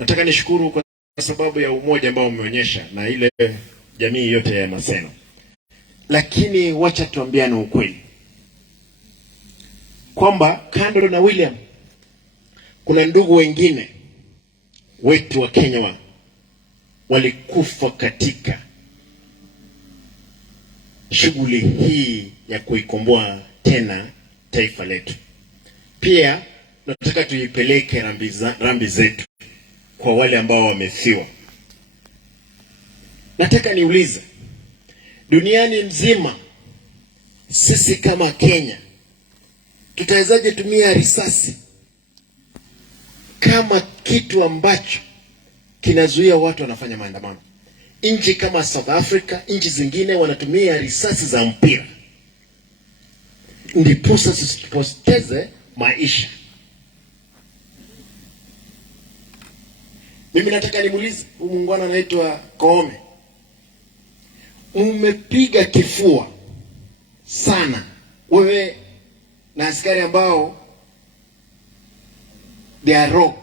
Nataka nishukuru kwa sababu ya umoja ambao umeonyesha na ile jamii yote ya Maseno. Lakini wacha tuambiane ukweli kwamba kando na William kuna ndugu wengine wetu wa Kenya walikufa katika shughuli hii ya kuikomboa tena taifa letu. Pia nataka tuipeleke rambi zetu kwa wale ambao wamefiwa. Nataka niulize, duniani mzima sisi kama Kenya tutawezaje tumia risasi kama kitu ambacho kinazuia watu wanafanya maandamano? Nchi kama South Africa, nchi zingine wanatumia risasi za mpira ndiposa tusipoteze maisha. Mimi nataka nimuulize huyu muungwana anaitwa Koome, umepiga kifua sana wewe na askari ambao they are rogue,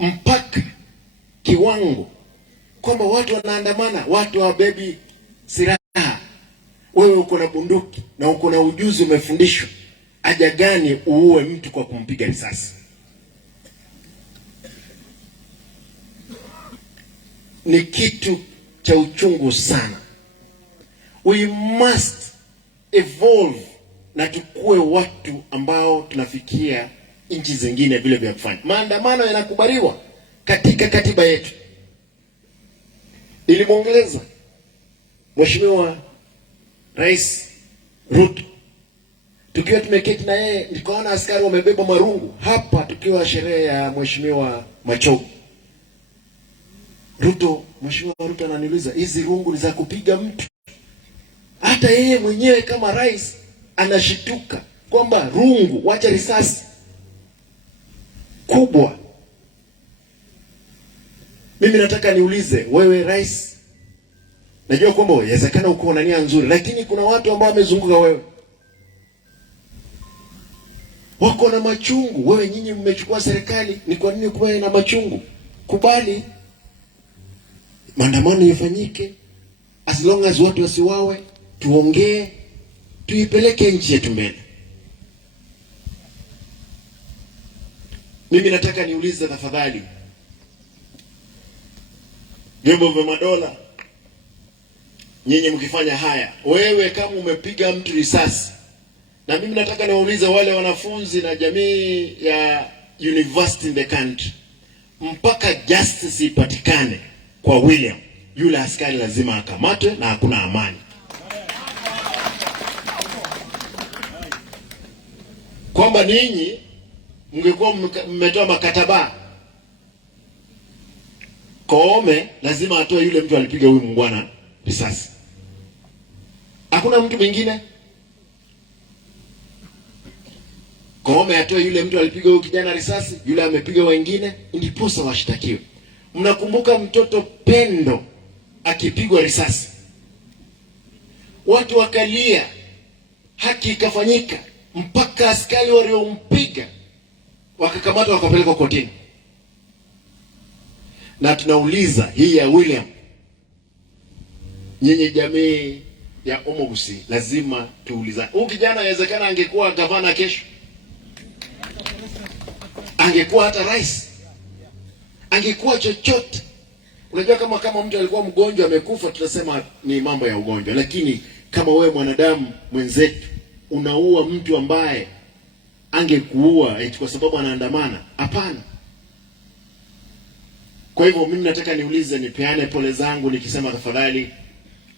mpaka kiwango kwamba watu wanaandamana, watu hawabebi silaha. Wewe uko na bunduki na uko na ujuzi, umefundishwa. Haja gani uue mtu kwa kumpiga risasi? Ni kitu cha uchungu sana. We must evolve na tukue watu ambao tunafikia nchi zingine vile vya kufanya. Maandamano yanakubaliwa katika katiba yetu. Nilimwongeleza Mheshimiwa Rais Ruto tukiwa tumeketi na yeye, nikaona askari wamebeba marungu hapa tukiwa sherehe ya Mheshimiwa Machogu. Mheshimiwa Ruto ananiuliza, hizi rungu ni za kupiga mtu? Hata yeye mwenyewe kama rais anashituka kwamba rungu, wacha risasi kubwa. Mimi nataka niulize wewe rais, najua kwamba inawezekana uko na nia nzuri, lakini kuna watu ambao wamezunguka wewe wako na machungu. Wewe nyinyi mmechukua serikali, ni kwa nini kuwe na machungu? Kubali maandamano yafanyike, as long as watu wasiwawe, tuongee, tuipeleke nchi yetu mbele. Mimi nataka niulize tafadhali vyombo vya madola, nyinyi mkifanya haya, wewe kama umepiga mtu risasi, na mimi nataka niwaulize wale wanafunzi na jamii ya university in the country, mpaka justice ipatikane kwa William, yule askari lazima akamatwe na hakuna amani. Kwamba ninyi mngekuwa mmetoa makataba, Koome lazima atoe yule mtu alipiga huyu muungwana risasi, hakuna mtu mwingine. Koome atoe yule mtu alipiga huyu kijana risasi, yule amepiga wengine, ndiposa washtakiwe. Mnakumbuka mtoto Pendo akipigwa risasi, watu wakalia, haki ikafanyika, mpaka askari waliompiga wakakamatwa wakapelekwa kotini. Na tunauliza hii ya William, nyinyi jamii ya Omogusi lazima tuuliza, huyu kijana inawezekana angekuwa gavana kesho, angekuwa hata rais, angekuwa chochote. Unajua kama mtu alikuwa mgonjwa amekufa, tutasema ni mambo ya ugonjwa, lakini kama wewe mwanadamu mwenzetu unaua mtu ambaye angekuua eti kwa sababu anaandamana, hapana. Kwa hivyo mimi nataka niulize, nipeane pole zangu nikisema tafadhali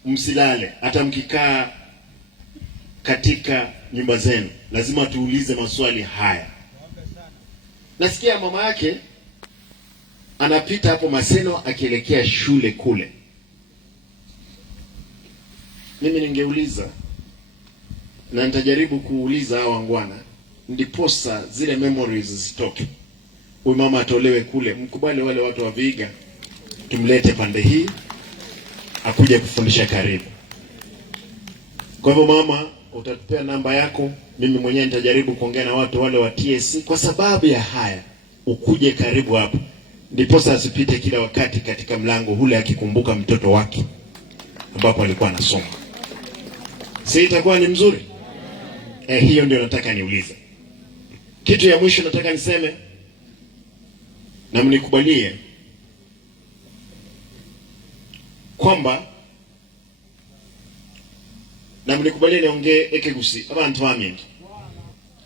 msilale, hata mkikaa katika nyumba zenu lazima tuulize maswali haya. Nasikia mama yake anapita hapo Maseno akielekea shule kule. Mimi ningeuliza na nitajaribu kuuliza hao wangwana, ndiposa zile memories zitoke. Huyu mama atolewe kule, mkubali wale watu wa Viga, tumlete pande hii akuje kufundisha karibu. Kwa hivyo mama, utatupea namba yako, mimi mwenyewe nitajaribu kuongea na watu wale wa TSC kwa sababu ya haya. ukuje karibu hapo, ndiposa asipite kila wakati katika mlango ule akikumbuka mtoto wake ambapo alikuwa anasoma. Si itakuwa ni mzuri? Hiyo ndio nataka niulize. Kitu ya mwisho nataka niseme, na mnikubalie kwamba niongee ekegusi abantu bamingi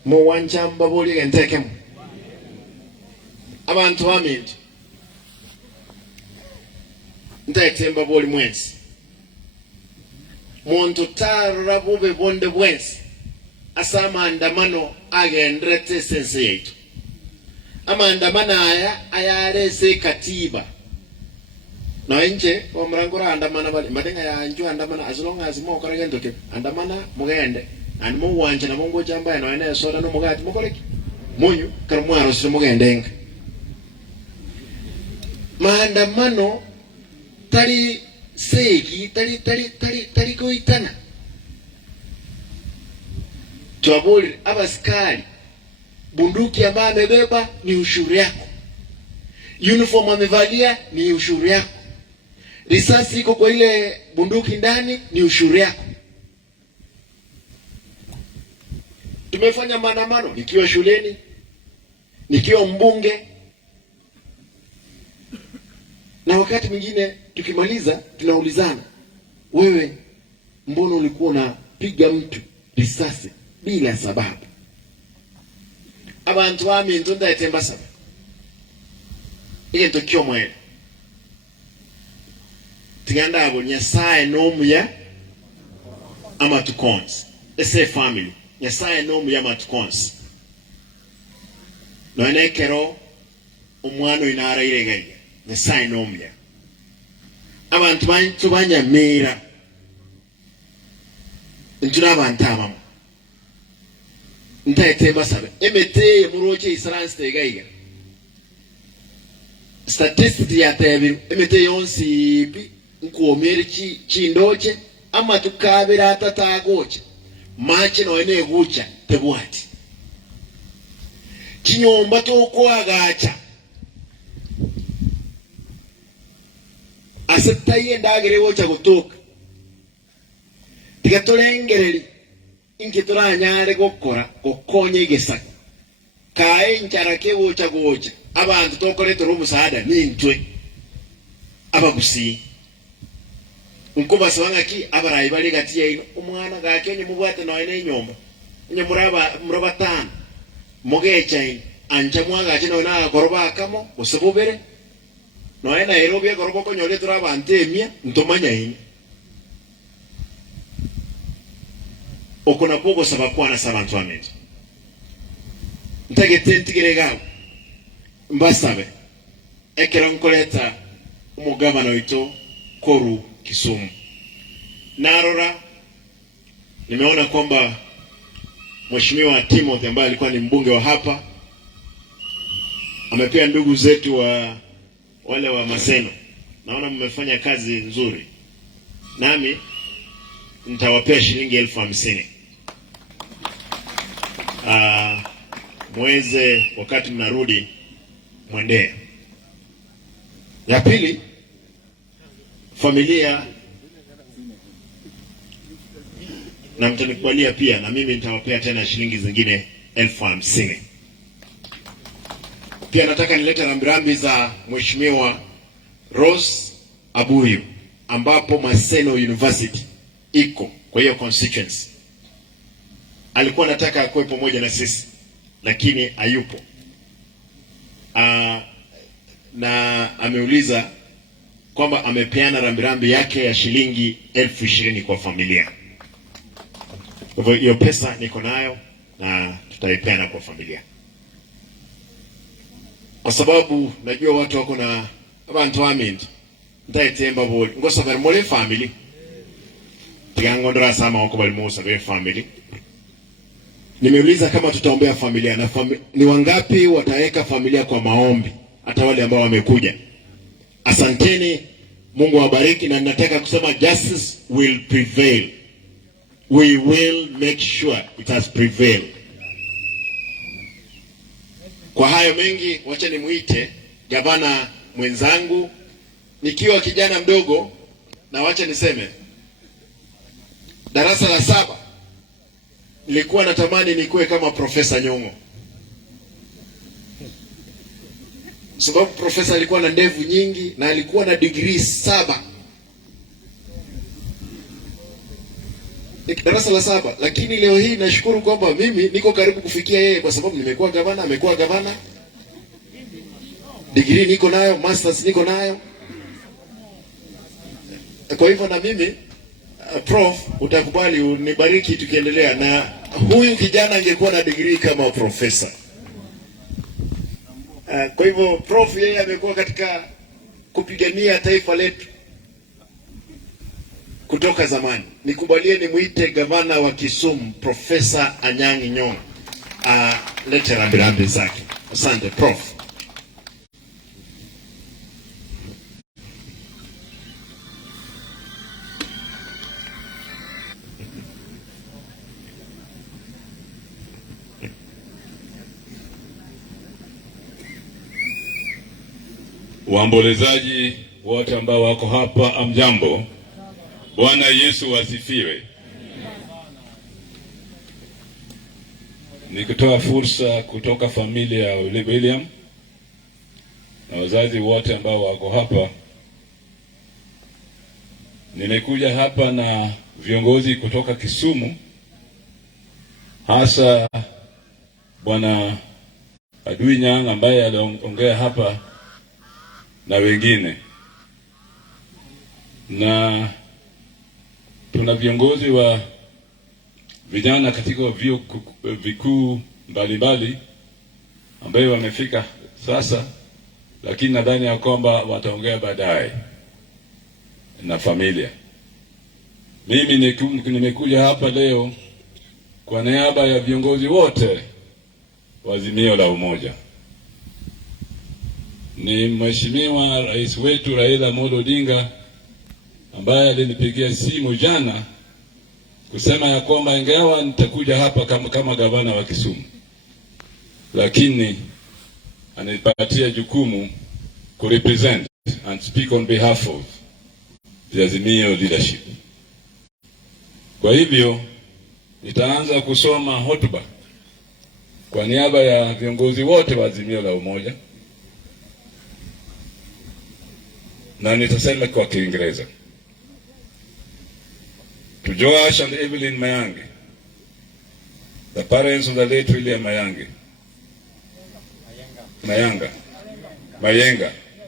mu wanjamba boli gentekemu abantu bamingi ntetemba boli mwensi muntu tarra bube bonde bwensi asa maandamano agendrete sense yetu. Amaandamano aya ayarese katiba na nje omurangura andamana bali madenga ya nju andamana as long as mo kora gendo ke andamana mugende and mo wanje na mongo jamba na ene soda no mugati mokoleki munyu karmu arosire mugende. Maandamano tali seki tali koitana tuabuli abaskari bunduki ambaye amebeba ni ushuru yako, uniform amevalia ni ushuru yako, risasi iko kwa ile bunduki ndani ni ushuru yako. Tumefanya maandamano nikiwa shuleni, nikiwa mbunge, na wakati mwingine tukimaliza tunaulizana, wewe mbona ulikuwa unapiga mtu risasi bila sababu? Abantu bami ntonda etemba saba igento kyomwe tiganda abo nyasaye nomuya amatukonsi ese family nyasaye nomuya amatukonsi no enekero omwana inara iregaya nyasaye nomuya abantu bantu banyamira ntuna abantu amamu ntaetemba sabe emete muroche isaransi tegaiga statistics ya tebi emete yonsi bi nkuomeri chindoche ama tukabira atatagoche machi no ene gucha tebwati kinyomba to kwagacha asetaye ndagere wocha gutoka tigatolengereri ingituranyare gukora gukonye igisaka kae nchara kewocha gocha abantu tokore turu musada nintwe abagusi nkuba sawanga ki abarayi bali gati yaino umwana gakenye mubwate no ene nyomba nye muraba tan mugecha anja mwaga chino na goroba kamo usububere no ene erobye goroba konyole turabante emia ntomanya ine okona pogo sababu ana sabantu amezo ntagete ntigerega mbasabe ekera nkoleta umugabana wito Koru Kisumu narora nimeona kwamba Mheshimiwa Timothy ambaye alikuwa ni mbunge wa hapa amepea ndugu zetu wa wale wa Maseno. Naona mmefanya kazi nzuri, nami nitawapea shilingi 50,000 mweze wakati mnarudi mwendee. Ya pili, familia na mtanikubalia pia na mimi nitawapea tena shilingi zingine 50,000. Pia nataka nilete rambirambi za Mheshimiwa Rose Abuyu ambapo Maseno University iko kwa hiyo constituency. Alikuwa anataka akuwe pamoja na sisi lakini hayupo. Na ameuliza kwamba amepeana rambirambi yake ya shilingi 20,000 kwa familia. Kwa hivyo hiyo pesa niko nayo na tutaipeana kwa familia. Kwa sababu najua watu wako na abantu aminti. Ndaetemba boli. Ngosa bari mole family. Tiangondra sama wako bali musa be family. Nimeuliza kama tutaombea familia na ni wangapi wataweka familia kwa maombi hata wale ambao wamekuja. Asanteni, Mungu awabariki, na nataka kusema justice will prevail. We will make sure it has prevailed. Kwa hayo mengi, wacha nimuite gavana mwenzangu nikiwa kijana mdogo, na wacha niseme darasa la 7 nilikuwa natamani nikuwe kama Profesa Nyong'o, sababu profesa alikuwa na ndevu nyingi na alikuwa na degree 7. Darasa la 7, lakini leo hii nashukuru kwamba mimi niko karibu kufikia yeye, kwa sababu nimekuwa gavana, amekuwa gavana, degree niko nayo, masters niko nayo. Kwa hivyo na mimi prof, utakubali unibariki tukiendelea, na huyu kijana angekuwa na degree kama profesa. Kwa hivyo prof yeye amekuwa katika kupigania taifa letu kutoka zamani. Nikubalie nimuite gavana wa Kisumu Profesa Anyang' Nyong'o lete rambirambi zake. Asante prof. Waombolezaji wote ambao wako hapa, amjambo. Bwana Yesu asifiwe. Nikitoa fursa kutoka familia ya William na wazazi wote ambao wako hapa, nimekuja hapa na viongozi kutoka Kisumu, hasa Bwana Adui Nyang' ambaye aliongea hapa na wengine, na tuna viongozi wa vijana katika vyuo vikuu mbalimbali ambao wamefika sasa, lakini nadhani ya kwamba wataongea baadaye na familia. Mimi nimekuja hapa leo kwa niaba ya viongozi wote wa Azimio la Umoja. Ni Mheshimiwa Rais wetu Raila Amolo Odinga ambaye alinipigia simu jana kusema ya kwamba ingawa nitakuja hapa kama gavana wa Kisumu, lakini anipatia jukumu ku represent and speak on behalf of the Azimio leadership. Kwa hivyo nitaanza kusoma hotuba kwa niaba ya viongozi wote wa Azimio la Umoja, na nitasema kwa Kiingereza. To Joash and Evelyn Mayange, the parents of the late William Mayenga.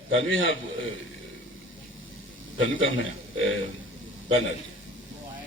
Can we have, can you come here, Bernard?